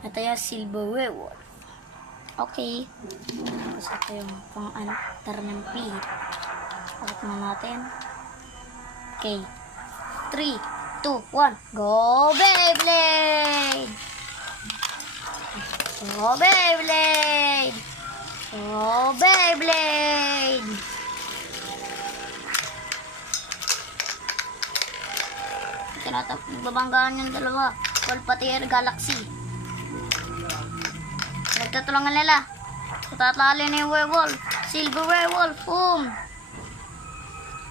Ito yung silver werewolf. Okay. Tapos ito yung pang-antar ng pig. Pakit na natin. Okay. 3, 2, 1. Go Beyblade! Go Beyblade! Go Beyblade! Babanggaan yung dalawa. Volpateer Galaxy. Nagtutulungan nila. Tatali na yung werewolf. Silver werewolf. Boom!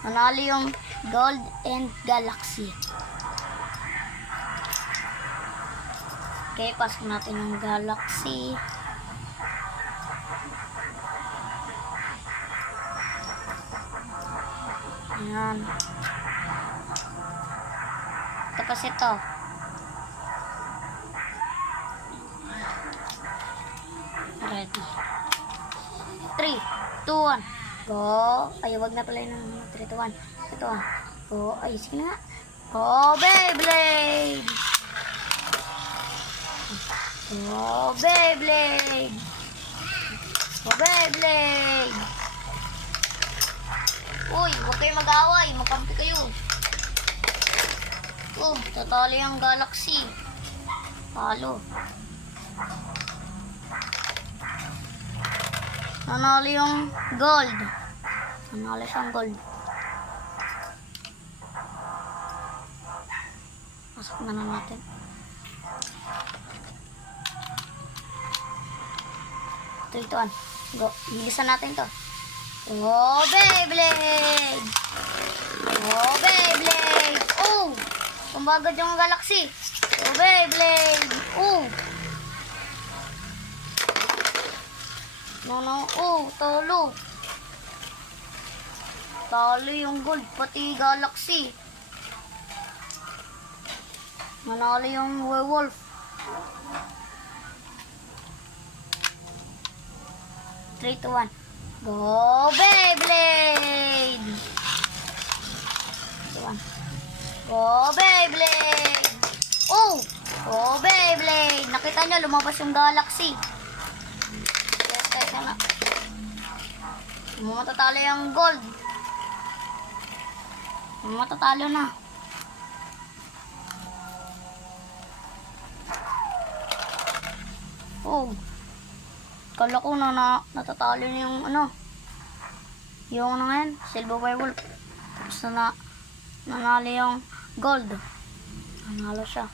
Manalo yung Gold and Galaxy. Okay, pasok natin yung Galaxy. Ayan. Tapos ito. Ready. 3, 2, 1. Go. Ay, wag na pala yung 3, 2, 1. Ito. Go. Ay, sige nga. Go Beyblade! Go Beyblade! Go Beyblade! Uy, huwag kayo mag-away. Magkampi kayo. Oh, tatalo yung Galaxy. Talo. Nanalo yung Gold. Nanalo siyang Gold. Pasok na natin. Ito. Go. Bilisan natin to. Go Beyblade! Go Beyblade! Oh! Kumbagad yung Galaxy. Go Beyblade! Oh! No. Oh, talo. Talo yung Gold, pati Galaxy. Manalo yung werewolf. Three, 2, 1. Go Beyblade! 1. Go Beyblade! Oh! Go Beyblade! Nakita nyo, lumabas yung Galaxy. Yes, na. Matatalo yung Gold. Matatalo na. Oh. Kala ko na natatalo na yung yung ngayon, Silver Werewolf. Tapos nanalo yung Gold. Nanalo siya.